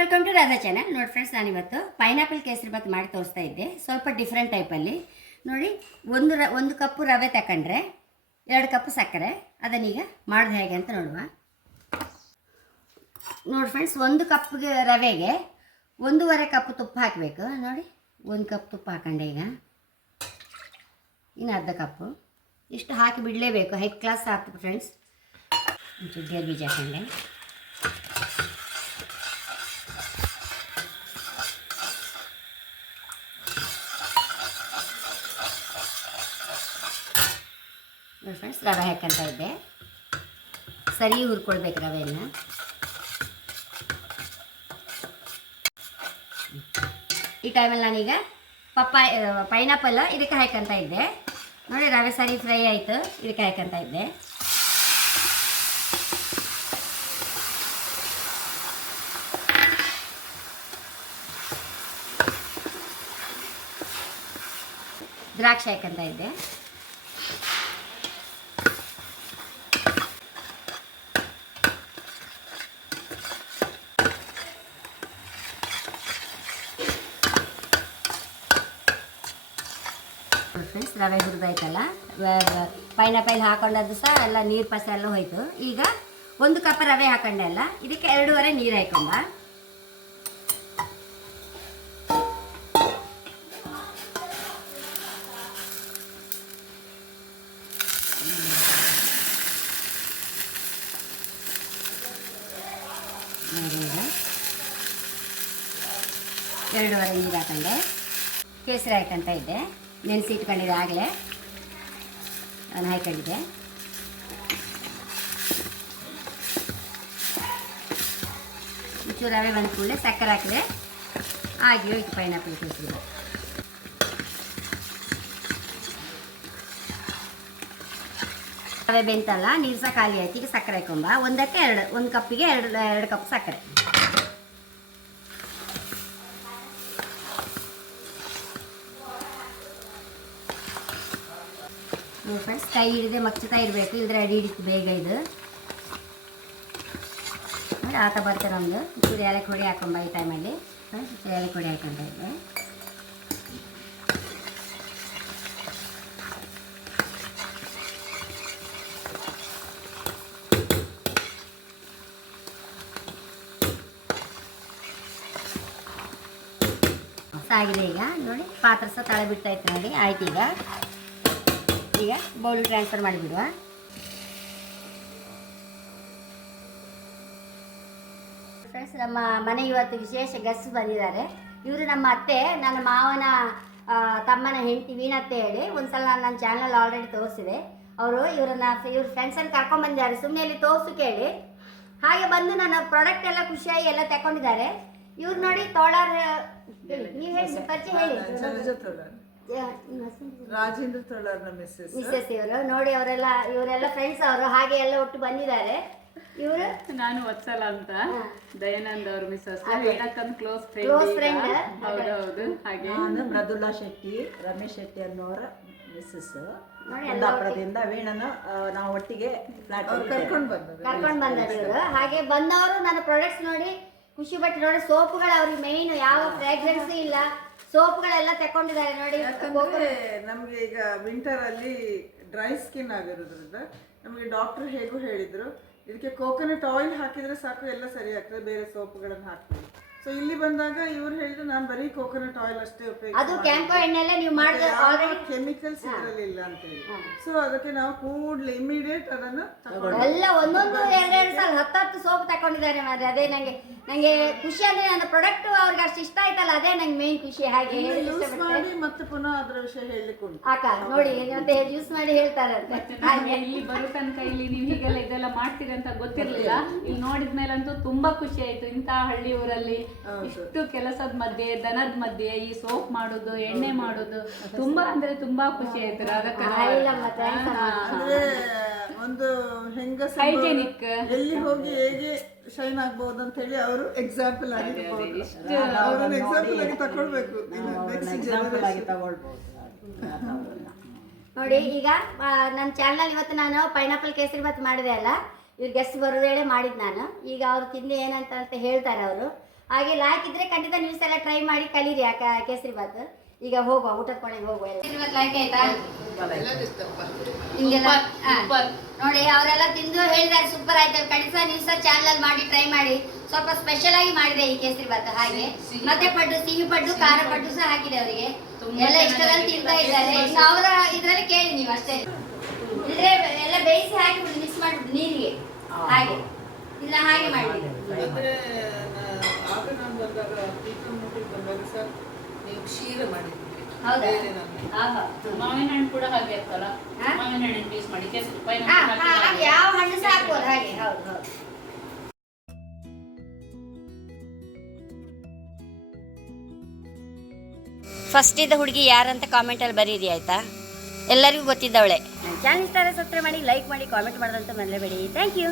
Welcome to Radha channel. ನೋಡಿ friends, ನಾನಿವತ್ತು pineapple kesari bath ಮಾಡಿ ತೋರಿಸ್ತಾ ಇದ್ದೆ. ಸ್ವಲ್ಪ ಡಿಫ್ರೆಂಟ್ ಟೈಪಲ್ಲಿ ನೋಡಿ. ಒಂದು ಕಪ್ಪು ರವೆ ತಗೊಂಡ್ರೆ 2 ಕಪ್ ಸಕ್ಕರೆ. ಅದನ್ನೀಗ ಮಾಡೋದು ಹೇಗೆ ಅಂತ ನೋಡುವ. ನೋಡಿ ಫ್ರೆಂಡ್ಸ್, 1 ಕಪ್ಗೆ ರವೆಗೆ 1.5 ಕಪ್ ತುಪ್ಪ ಹಾಕಬೇಕು. ನೋಡಿ, 1 ಕಪ್ ತುಪ್ಪ ಹಾಕೊಂಡೆ. ಈಗ ಇನ್ನು ಅರ್ಧ ಕಪ್ಪು ಇಷ್ಟು ಹಾಕಿ ಬಿಡಲೇಬೇಕು. ಹೈ ಕ್ಲಾಸ್ ಆಗ್ತದೆ ಫ್ರೆಂಡ್ಸ್. ಒಂಚೂರು ಗೇರು ಬೀಜ ಹಾಕೊಂಡೆ. ನೋಡಿ ಫ್ರೆಂಡ್ಸ್, ರವೆ ಹಾಕ್ಕೊಂತ ಇದ್ದೆ. ಸರಿ ಹುರ್ಕೊಳ್ಬೇಕು ರವೆಯನ್ನು. ಈ ಟೈಮಲ್ಲಿ ನಾನೀಗ ಪೈನಾಪಲ್ ಇದಕ್ಕೆ ಹಾಕ್ಕೊಂತ ಇದ್ದೆ. ನೋಡಿ, ರವೆ ಸರಿ ಫ್ರೈ ಆಯಿತು. ಇದಕ್ಕೆ ಹಾಕ್ಕೊಂತ ಇದ್ದೆ. ದ್ರಾಕ್ಷಿ ಹಾಕ್ಕೊಂತ ಇದ್ದೆ. ಫ್ರೆಂಡ್ಸ್, ರವೆ ಹುರಿದಾಯ್ತಲ್ಲ, ಪೈನಾಪಲ್ ಹಾಕೊಂಡದ್ದು ಸಹ ಎಲ್ಲ ನೀರು ಪಸ ಎಲ್ಲ ಹೋಯ್ತು. ಈಗ 1 ಕಪ್ ರವೆ ಹಾಕೊಂಡೆ ಅಲ್ಲ, ಇದಕ್ಕೆ 2.5 ನೀರು ಹಾಕೊಂಡ. ಈಗ 2.5 ನೀರು ಹಾಕೊಂಡೆ. ಕೇಸರಿ ಹಾಕಂತ ಇದ್ದೆ. ನೆನೆಸಿ ಇಟ್ಕೊಂಡಿದ್ದೆ ಆಗಲೇ, ನಾನು ಹಾಕೊಂಡಿದ್ದೆ. ಒಂಚೂರು ರವೆ ಬಂದ ಕೂಡಲೇ ಸಕ್ಕರೆ ಹಾಕಿದ್ರೆ ಆಗಿ ಹೋಯ್ತು ಪೈನಾಪಲ್ ಕೇಸರಿ. ರವೆ ಬೆಂತಲ್ಲ, ನೀರು ಸಹ ಖಾಲಿ ಆಯ್ತು. ಈಗ ಸಕ್ಕರೆ ಹಾಕೊಂಬ. 1 ಕಪ್ಪಿಗೆ 2 ಕಪ್ ಸಕ್ಕರೆ. ಫ್ರೆಂಡ್ಸ್, ಕೈ ಹಿಡಿದೆ ಮಗ್ಚುತ್ತಾ ಇರಬೇಕು, ಇಲ್ಲದ್ರೆ ಅಡಿ ಹಿಡಿತು ಬೇಗ. ಇದು ನೋಡಿ ಆತ ಬರ್ತದೆ. ನಮ್ಮದು ಚೂರು ಏಲಕ್ಕಿ ಹೊಡಿ ಹಾಕೊಂಬ. ಈ ಟೈಮಲ್ಲಿ ಫ್ರೆಂಡ್ಸ್ ಏಲಕ್ಕಿ ಹೊಡಿ ಹಾಕೊಂತ ಇದ್ದೆ. ಆಗಿದೆ. ಈಗ ನೋಡಿ, ಪಾತ್ರ ಸಹ ತಳ ಬಿಡ್ತಾ ಇತ್ತು. ನೋಡಿ ಆಯ್ತು. ಈಗ ಬೌಲ್ ಟ್ರಾನ್ಸ್ಫರ್ ಮಾಡಿಬಿಡುವ. ಫ್ರೆಂಡ್ಸ್, ನಮ್ಮ ಮನೆ ಇವತ್ತು ವಿಶೇಷ ಗೆಸ್ಟ್ ಬಂದಿದ್ದಾರೆ. ಇವರು ನಮ್ಮ ಅತ್ತೆ, ನನ್ನ ಮಾವನ ತಮ್ಮನ ಹೆಂಡತಿ ವೀಣತ್ತೆ ಹೇಳಿ. ಒಂದ್ಸಲ ನನ್ನ ಚಾನಲ್ ಆಲ್ರೆಡಿ ತೋರಿಸಿದೆ. ಇವ್ರ ಫ್ರೆಂಡ್ಸನ್ನು ಕರ್ಕೊಂಡ್ಬಂದಿದ್ದಾರೆ. ಸುಮ್ಮನೆ ಅಲ್ಲಿ ತೋರಿಸು ಕೇಳಿ ಹಾಗೆ ಬಂದು ನನ್ನ ಪ್ರಾಡಕ್ಟ್ ಎಲ್ಲ ಖುಷಿಯಾಗಿ ಎಲ್ಲ ತಗೊಂಡಿದ್ದಾರೆ. ಇವ್ರು ನೋಡಿ, ತೋಳಾರ್. ನೀವು ಹೇಳಿ, ಪರಿಚಯ ಹೇಳಿ. ರಾಜೇಂದ್ರ ತೋಳಾರ್ನ ಮಿಸ್ಸಸ್ ಇವರು ನೋಡಿ. ಇವರೆಲ್ಲ ಫ್ರೆಂಡ್ಸ್ ಅವರು, ಹಾಗೆ ಎಲ್ಲ ಒಟ್ಟು ಬಂದಿದ್ದಾರೆ. ಇವರು ನಾನು ವತ್ಸಲ ಅಂತ, ದಯಾನಂದ್ ಅವ್ರ ಮಿಸ್ಸಸ್, ಕ್ಲೋಸ್ ಫ್ರೆಂಡ್. ಹೌದು. ಹಾಗೆ ನಾನು ಮೃದುಲಾ ಶೆಟ್ಟಿ, ರಮೇಶ್ ಶೆಟ್ಟಿ ಅನ್ನೋರ ಮಿಸ್ಸಸ್. ಕುಂದಾಪುರದಿಂದ ವೀಣನ ನಾವು ಒಟ್ಟಿಗೆ ಕರ್ಕೊಂಡು ಬಂದರು ಇವರು. ಹಾಗೆ ಬಂದವರು ನನ್ನ ಪ್ರಾಡಕ್ಟ್ಸ್ ನೋಡಿ ಖುಷಿ ಪಟ್ಟು. ನೋಡಿ, ಸೋಪುಗಳು ಅವ್ರಿಗೆ ಮೇಯ್ನ್, ಯಾವ ಫ್ರಾಗ್ರೆನ್ಸ್ ಇಲ್ಲ, ಸೋಪ್ಗಳೆಲ್ಲ ತಕೊಂಡಿದ್ದಾರೆ. ನೋಡಿ, ನಮ್ಗೆ ಈಗ ವಿಂಟರ್ ಅಲ್ಲಿ ಡ್ರೈ ಸ್ಕಿನ್ ಆಗಿರೋದ್ರಿಂದ ನಮಗೆ ಡಾಕ್ಟರ್ ಹೇಗೂ ಹೇಳಿದ್ರು, ಇದಕ್ಕೆ ಕೋಕೋನಟ್ ಆಯಿಲ್ ಹಾಕಿದ್ರೆ ಸಾಕು, ಎಲ್ಲ ಸರಿ ಆಗ್ತದೆ, ಬೇರೆ ಸೋಪ್ಗಳನ್ನು ಹಾಕ್ತೀವಿ. ಸೊ ಇಲ್ಲಿ ಬಂದಾಗ ಇವ್ರು ಹೇಳಿದ್ರು, ನಾನು ಬರೀ ಕೋಕೋನಟ್ ಆಯಿಲ್ ಅಷ್ಟೇ ಉಪಯೋಗ, ಅದು ಕ್ಯಾಂಪೋ ಎಣ್ಣೆಲ್ಲ ನೀವು ಮಾಡಿದ್ರೆ ಆಲ್ರೆಡಿ ಕೆಮಿಕಲ್ಸ್ ಇದರಲ್ಲಿ ಇಲ್ಲ ಅಂತ ಹೇಳಿ. ಸೊ ಅದಕ್ಕೆ ನಾವು ಕೂಡಲೇ ಇಮಿಡಿಯೇಟ್ ಅದನ್ನು ಎಲ್ಲ ಒಂದೊಂದು 2 ಸಲ 10 ಸೋಪ್ ತಕೊಂಡಿದ್ದಾರೆ ಮಾತ್ರ. ಅದೇ ನಂಗೆ ಖುಷಿ. ಅಂದ್ರೆ ನನ್ನ ಪ್ರಾಡಕ್ಟ್ ಅವ್ರಿಗೆ ಅಷ್ಟು ಇಷ್ಟ ಆಯ್ತಲ್ಲ, ಅದೇ ನಂಗೆ ಮೇನ್ ಖುಷಿ. ಹಾಗೆ ಯೂಸ್ ಮಾಡಿ ಮತ್ತೆ ಪುನಃ ಅದರ ವಿಷಯ ಹೇಳಲಿಕ್ಕೆ ಉಂಟು. ಅಕ್ಕ ನೋಡಿ, ಮತ್ತೆ ಯೂಸ್ ಮಾಡಿ ಹೇಳ್ತಾರೆ ಅಂತ. ಇಲ್ಲಿ ಬರೋ ತನಕ ಇಲ್ಲಿ ನೀವು ಹೀಗೆಲ್ಲ ಇದೆಲ್ಲ ಮಾಡ್ತೀರಿ ಅಂತ ಗೊತ್ತಿರ್ಲಿಲ್ಲ. ಇಲ್ಲಿ ನೋಡಿದ್ಮೇಲಂತೂ ತುಂಬಾ ಖುಷಿ ಆಯ್ತು. ಇಂತಹ ಹಳ್ಳಿ ಊರಲ್ಲಿ ಇಷ್ಟು ಕೆಲಸದ ಮಧ್ಯೆ, ದನದ ಮಧ್ಯೆ ಈ ಸೋಪ್ ಮಾಡೋದು, ಎಣ್ಣೆ ಮಾಡೋದು ತುಂಬಾ ಅಂದ್ರೆ ತುಂಬಾ ಖುಷಿ ಆಯ್ತು. ಅಂದ್ರೆ ಒಂದು ಹೆಂಗಸ ಹೈಜೆನಿಕ್ ಎಲ್ಲಿ ಹೋಗಿ ಹೇಗೆ ಶೈನ್ ಆಗ್ಬಹುದು ಅಂತ ಹೇಳಿ ಅವರು ಎಕ್ಸಾಂಪಲ್ ಆಗಿರ್ಬೋದು. ಅವ್ರನ್ನ ಎಕ್ಸಾಂಪಲ್ ಆಗಿ ತಗೊಳ್ಬೇಕು. ನೋಡಿ, ಈಗ ನನ್ನ ಚಾನಲ್ ಇವತ್ತು ನಾನು ಪೈನಾಪಲ್ ಕೇಸರಿ ಬಾತ್ ಮಾಡಿದೆ ಅಲ್ಲ, ಇವ್ರು ಗೆಸ್ಟ್ ಬರೋ ವೇಳೆ ಮಾಡಿದ್ದು ನಾನು. ಈಗ ಅವ್ರು ತಿಂದು ಏನಂತ ಹೇಳ್ತಾರೆ ಅವರು. ಹಾಗೆ ಲಾಯ್ಕ್ ಇದ್ರೆ ಖಂಡಿತ ನೀವು ಸಲ ಟ್ರೈ ಮಾಡಿ ಕಲೀರಿ ಕೇಸರಿ ಬಾತ್. ಈಗ ಹೋಗುವ ಊಟದ ಕೊನೆಗೆ ಹೋಗುವ. ಕೇಸರಿ ಬಾತ್ ಲೈಕ್ ಆಯ್ತಾ ನಿಮ್ಗೆಲ್ಲ? ನೋಡಿ ಅವರೆಲ್ಲ ತಿಂದು ಹೇಳಿದ್ದಾರೆ ಸೂಪರ್ ಆಯ್ತು. ಖಂಡಿತ ನೀವು ಸಹ ಚಾನಲ್ ಮಾಡಿ ಟ್ರೈ ಮಾಡಿ. ಸ್ವಲ್ಪ ಸ್ಪೆಷಲ್ ಆಗಿ ಮಾಡಿದೆ ಈ ಕೇಸರಿ ಬಾತ್. ಹಾಗೆ ಮತ್ತೆ ಪಡ್ಡು, ಸಿಹಿ ಪಡ್ಡು, ಖಾರ ಪಡ್ಡು ಸಹ ಹಾಕಿದೆ ಅವರಿಗೆ. ಎಲ್ಲ ಇಷ್ಟದಲ್ಲಿ ತಿಂತಾ ಇದ್ದಾರೆ. ಇನ್ನು ಅವರ ಇದ್ರಲ್ಲಿ ಕೇಳಿ ನೀವು ಅಷ್ಟೇ. ಇದ್ರೆ ಎಲ್ಲ ಬೇಯಿಸಿ ಹಾಕಿಬಿಡು, ಮಿಕ್ಸ್ ಮಾಡಿಬಿಡು ನೀರಿಗೆ. ಹಾಗೆ ಇಲ್ಲ ಹಾಗೆ ಮಾಡಿ. ಅಂದ್ರೆ ಆಗ ನಾನು ಬಂದಾಗ ಬಂದಾಗ ಸರ್ ನೀವು ಕ್ಷೀರ ಮಾಡಿದ್ರಿ. ಹೌದಾ? ಮಾವಿನ ಹಣ್ಣು ಕೂಡ ಹಾಗೆ ಇರ್ತಲ್ಲ, ಮಾವಿನ ಹಣ್ಣಿನ ಪೀಸ್ ಮಾಡಿ ಕೇಸರಿ ಹಾಗೆ ಯಾವ ಹಣ್ಣು ಸಹ ಹಾಕ್ಬೋದು ಹಾಗೆ. ಹೌದು ಹೌದು. ಫಸ್ಟ್ ಇದ್ದ ಹುಡುಗಿ ಯಾರಂತ ಕಾಮೆಂಟಲ್ಲಿ ಬರೀರಿ ಆಯ್ತಾ? ಎಲ್ಲರಿಗೂ ಗೊತ್ತಿದ್ದವಳೆ. ಚಾನಲ್ ಇಷ್ಟ ಆದರೆ ಸಬ್ಸ್ಕ್ರೈಬ್ ಮಾಡಿ, ಲೈಕ್ ಮಾಡಿ, ಕಾಮೆಂಟ್ ಮಾಡೋದಂತ ಮರೆಯಬೇಡಿ. Thank you.